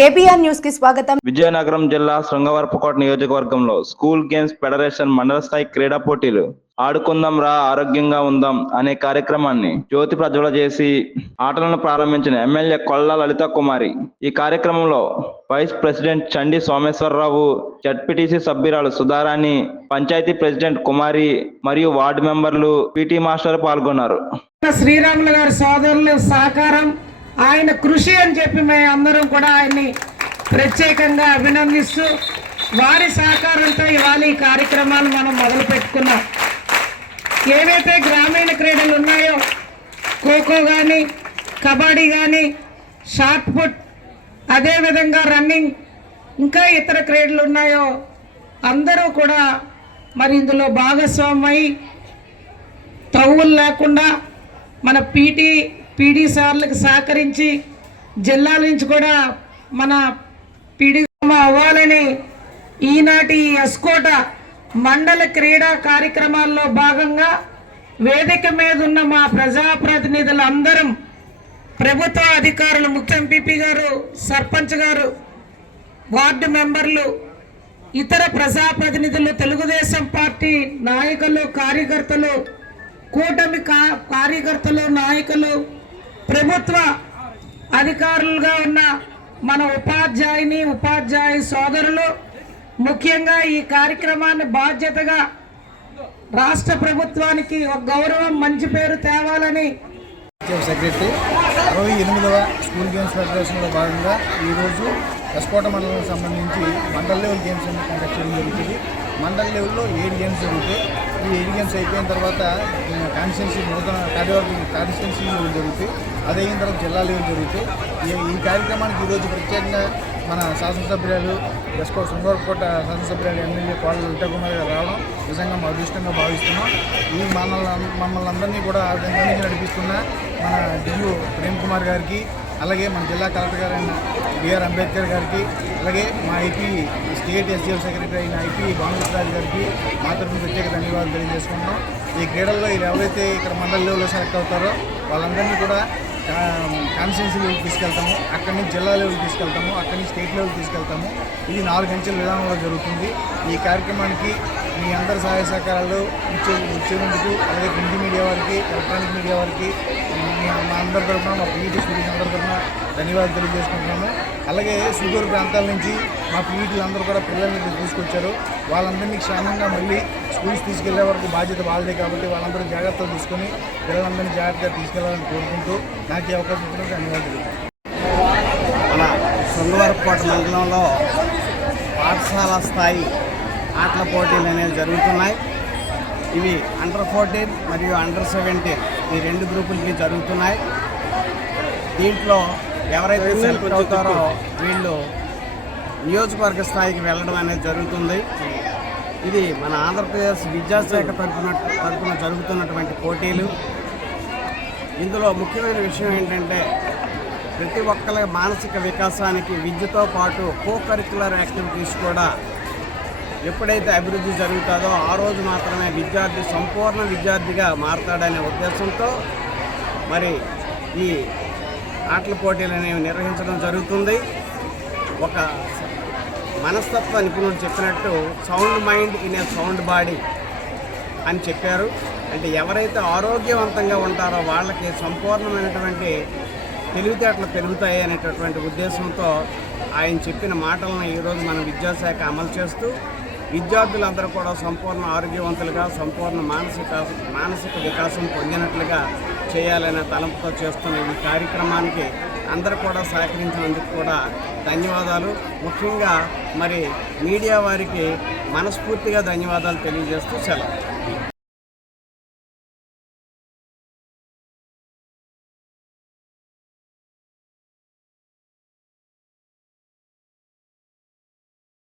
KBR news కి స్వాగతం. విజయనగరం జిల్లా శృంగవరపుకోట నియోజకవర్గంలో స్కూల్ గేమ్స్ ఫెడరేషన్ మండల స్థాయి క్రీడా పోటీలు ఆడుకుందాం రా ఆరోగ్యంగా ఉందాం అనే కార్యక్రమాన్ని జ్యోతి ప్రజ్వల చేసి ఆటలను ప్రారంభించిన ఎమ్మెల్యే కొల్లా లలిత కుమారి. ఈ కార్యక్రమంలో వైస్ ప్రెసిడెంట్ చండి సోమేశ్వరరావు, జడ్పీటీసీ సభ్యురాలు సుధారాణి, పంచాయతీ ప్రెసిడెంట్ కుమారి మరియు వార్డు మెంబర్లు, పీటీ మాస్టర్ పాల్గొన్నారు. శ్రీరాములు గారి సోదరులు సహకారం, ఆయన కృషి అని చెప్పి మేము అందరం కూడా ఆయన్ని ప్రత్యేకంగా అభినందిస్తూ వారి సహకారంతో ఇవాళ ఈ కార్యక్రమాలు మనం మొదలు పెట్టుకున్నాం. ఏవైతే గ్రామీణ క్రీడలు ఉన్నాయో, ఖోఖో కానీ, కబడ్డీ కానీ, షార్ట్ పుట్, అదేవిధంగా రన్నింగ్, ఇంకా ఇతర క్రీడలు ఉన్నాయో అందరూ కూడా మరి ఇందులో భాగస్వామై తవ్వులు లేకుండా మన పీడీ సార్లకు సహకరించి జిల్లాల నుంచి కూడా మన పీడీ అవ్వాలని ఈనాటి ఎస్కోట మండల క్రీడా కార్యక్రమాల్లో భాగంగా వేదిక మీద ఉన్న మా ప్రజాప్రతినిధులందరం, ప్రభుత్వ అధికారులు, ముఖ్య ఎంపీపీ గారు, సర్పంచ్ గారు, వార్డు మెంబర్లు, ఇతర ప్రజాప్రతినిధులు, తెలుగుదేశం పార్టీ నాయకులు, కార్యకర్తలు, కూటమి కార్యకర్తలు, నాయకులు, ప్రభుత్వ అధికారులుగా ఉన్న మన ఉపాధ్యాయ సోదరులు, ముఖ్యంగా ఈ కార్యక్రమాన్ని బాధ్యతగా రాష్ట్ర ప్రభుత్వానికి ఒక గౌరవం, మంచి పేరు తేవాలని సెక్రటరీ 68వ స్కూల్ గేమ్స్ ఫెడరేషన్లో భాగంగా ఈరోజు ఎస్కోట మండలానికి సంబంధించి మండల్ లెవెల్ గేమ్స్ అన్ని కండక్ట్ చేయడం జరుగుతుంది. మండల్ లెవెల్లో 7 గేమ్స్ జరుగుతాయి. ఈ 7 గేమ్స్ అయిపోయిన తర్వాత కాన్స్టిట్యున్సీ నూతన కాన్స్టిట్యున్సీ లెవెల్ జరుగుతాయి. అది అయిన తర్వాత జిల్లా లెవెల్ జరుగుతాయి. ఈ కార్యక్రమానికి ఈరోజు ప్రత్యేకంగా మన శాసనసభ్యురాలు శృంగవరపుకోట శాసనసభ్యురాలు ఎమ్మెల్యే కొల్లా లలిత కుమారి గారు రావడం నిజంగా మా అదృష్టంగా భావిస్తున్నాం. ఈ మమ్మల్ని అందరినీ కూడా ఆ విధంగా నుంచి నడిపిస్తున్న మన డియు ప్రేమ్ కుమార్ గారికి, అలాగే మన జిల్లా కలెక్టర్ గారైన బిఆర్ అంబేద్కర్ గారికి, అలాగే మా ఐపీ స్టేట్ ఎస్డిఎఫ్ సెక్రటరీ అయిన ఐపీ భానుప్రసాద్ గారికి మా తరఫున ప్రత్యేక ధన్యవాదాలు తెలియజేసుకుంటాం. ఈ క్రీడల్లో ఎవరైతే ఇక్కడ మండల లెవెల్లో సెలెక్ట్ అవుతారో వాళ్ళందరినీ కూడా కాన్స్టిట్యున్సీ లెవెల్ తీసుకెళ్తాము, అక్కడి నుంచి జిల్లా లెవెల్ తీసుకెళ్తాము, అక్కడి నుంచి స్టేట్ లెవెల్ తీసుకెళ్తాము. ఇది 4 అంచెల విధానంలో జరుగుతుంది. ఈ కార్యక్రమానికి మీ అందరి సహాయ సహకారాలు ఇచ్చేందుకు, అలాగే ప్రింట్ మీడియా వారికి, ఎలక్ట్రానిక్ మీడియా వారికి మా అందరి తరఫున, మా పీఈటీ స్టూడెంట్స్ అందరి తరఫున ధన్యవాదాలు తెలియజేసుకుంటున్నాము. అలాగే సుదూర ప్రాంతాల నుంచి మా పీఈటీలు అందరూ కూడా పిల్లల్ని తీసుకొచ్చారు. వాళ్ళందరినీ క్షేమంగా మళ్ళీ స్కూల్స్ తీసుకెళ్లే వరకు బాధ్యత వాళ్ళదే కాబట్టి వాళ్ళందరూ జాగ్రత్తలు తీసుకొని పిల్లలందరినీ జాగ్రత్తగా తీసుకెళ్లాలని కోరుకుంటూ నాకు ఈ అవకాశం ఇచ్చినందుకు ధన్యవాదాలు. మన శృంగవరపుకోట మండలంలో పాఠశాల స్థాయి ఆటల పోటీలు అనేవి జరుగుతున్నాయి. ఇవి అండర్ 14 మరియు అండర్ 17 ఈ 2 గ్రూపులకి జరుగుతున్నాయి. దీంట్లో ఎవరైతే సెలెక్ట్ అవుతారో వీళ్ళు నియోజకవర్గ స్థాయికి వెళ్ళడం అనేది జరుగుతుంది. ఇది మన ఆంధ్రప్రదేశ్ విద్యాశాఖ తరఫున జరుగుతున్నటువంటి పోటీలు. ఇందులో ముఖ్యమైన విషయం ఏంటంటే ప్రతి ఒక్కరి మానసిక వికాసానికి విద్యతో పాటు కో కరిక్యులర్ యాక్టివిటీస్ కూడా ఎప్పుడైతే అభివృద్ధి జరుగుతుందో ఆ రోజు మాత్రమే విద్యార్థి సంపూర్ణ విద్యార్థిగా మారతాడనే ఉద్దేశంతో మరి ఈ ఆటల పోటీలు అనేవి నిర్వహించడం జరుగుతుంది. ఒక మనస్తత్వ నిపుణుడు చెప్పినట్టు sound mind in a sound body అని చెప్పారు. అంటే ఎవరైతే ఆరోగ్యవంతంగా ఉంటారో వాళ్ళకి సంపూర్ణమైనటువంటి తెలివితేటలు పెరుగుతాయి అనేటటువంటి ఉద్దేశంతో ఆయన చెప్పిన మాటలను ఈరోజు మన విద్యాశాఖ అమలు చేస్తూ విద్యార్థులందరూ కూడా సంపూర్ణ ఆరోగ్యవంతులుగా, సంపూర్ణ మానసిక వికాసం పొందినట్లుగా చేయాలనే తలంపుతో చేస్తున్న ఈ కార్యక్రమానికి అందరూ కూడా సహకరించినందుకు కూడా ధన్యవాదాలు. ముఖ్యంగా మరి మీడియా వారికి మనస్ఫూర్తిగా ధన్యవాదాలు తెలియజేస్తూ సెలవు.